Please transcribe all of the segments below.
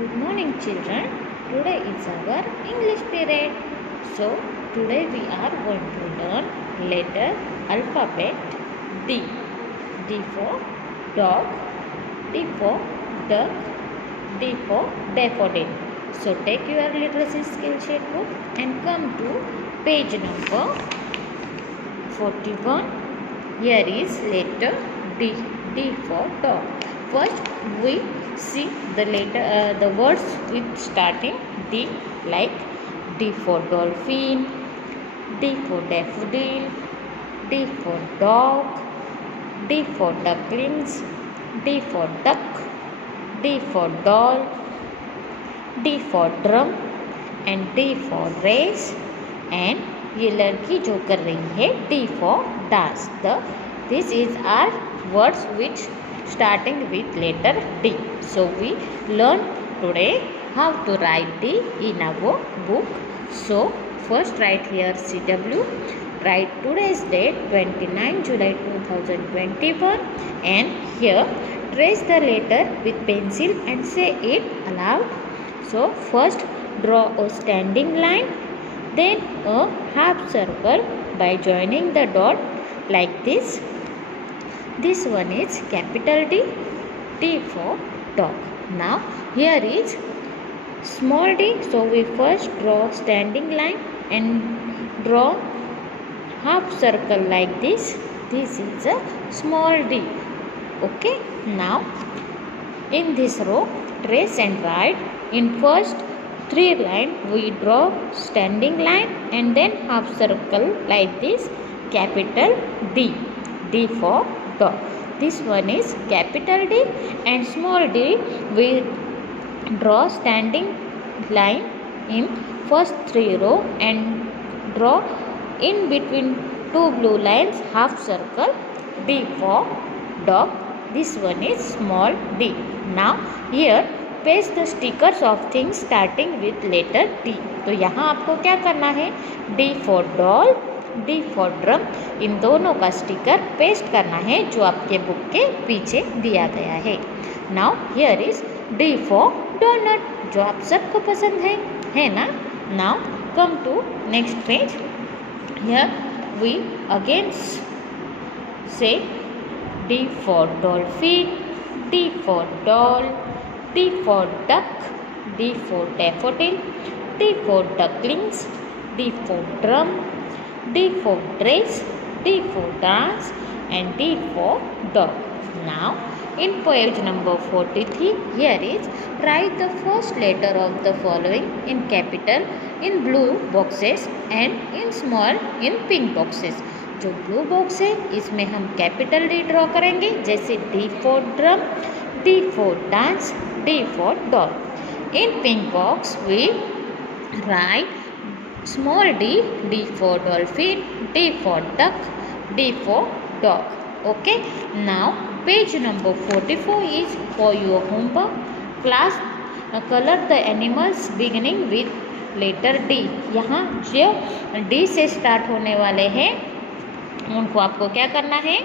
Good morning children. Today is our English period. So today we are going to learn letter alphabet D. D for dog, D for duck, D for daffodil. So take your literacy skill sheet book and come to page number 41. Here is letter D. D for dog. First we see the words with starting D, like D for dolphin, D for daffodil, D for dog, D for ducklings, D for duck, D for doll, D for drum and D for race. And ये लड़की जो कर रही है D for dance. This is our words which starting with letter D. So we learn today how to write D in our book. So first write here CW. Write today's date 29 July 2021 and here trace the letter with pencil and say it aloud. So first draw a standing line, then a half circle by joining the dot like this. This one is capital D, D for dog. Now here is small d. So we first draw standing line and draw half circle like this. This is a small d. Okay. Now in this row trace and write. In first 3 line we draw standing line and then half circle like this. Capital D, D for dog. This one is capital D and small d. We draw standing line in first 3 row and draw in between 2 blue lines half circle. D for dog. This one is small d. Now here paste the stickers of things starting with letter D. तो यहाँ आपको क्या करना है? D for doll, D for drum, इन दोनों का sticker paste करना है जो आपके बुक के पीछे दिया गया है. Now here is D for donut, जो आप सबको पसंद है ना? Now come to next page. Here we again say D for dolphin, D for doll, D for duck, D for daffodil, D for ducklings, D for drum, D for dress, D for dance and D for dog. Now in page number 43, here is write the first letter of the following in capital in blue boxes and in small in pink boxes. जो blue box है इसमें हम capital D draw करेंगे, जैसे D for drum, D for dance, D for doll. In pink box we write small d, D for dolphin, D for duck, D for dog. Okay. Now page number 44 is for your homework. Class color the animals beginning with letter D. यहाँ जो D से start होने वाले हैं उनको आपको क्या करना है?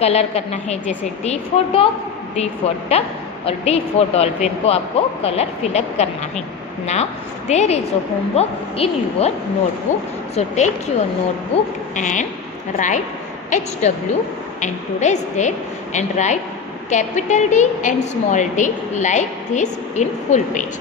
कलर करना है. जैसे D for dog, D for duck और D for dolphin को आपको कलर फिलअप करना है. Now there is a homework in your notebook. So take your notebook and write HW and today's date and write capital D and small d like this in full page.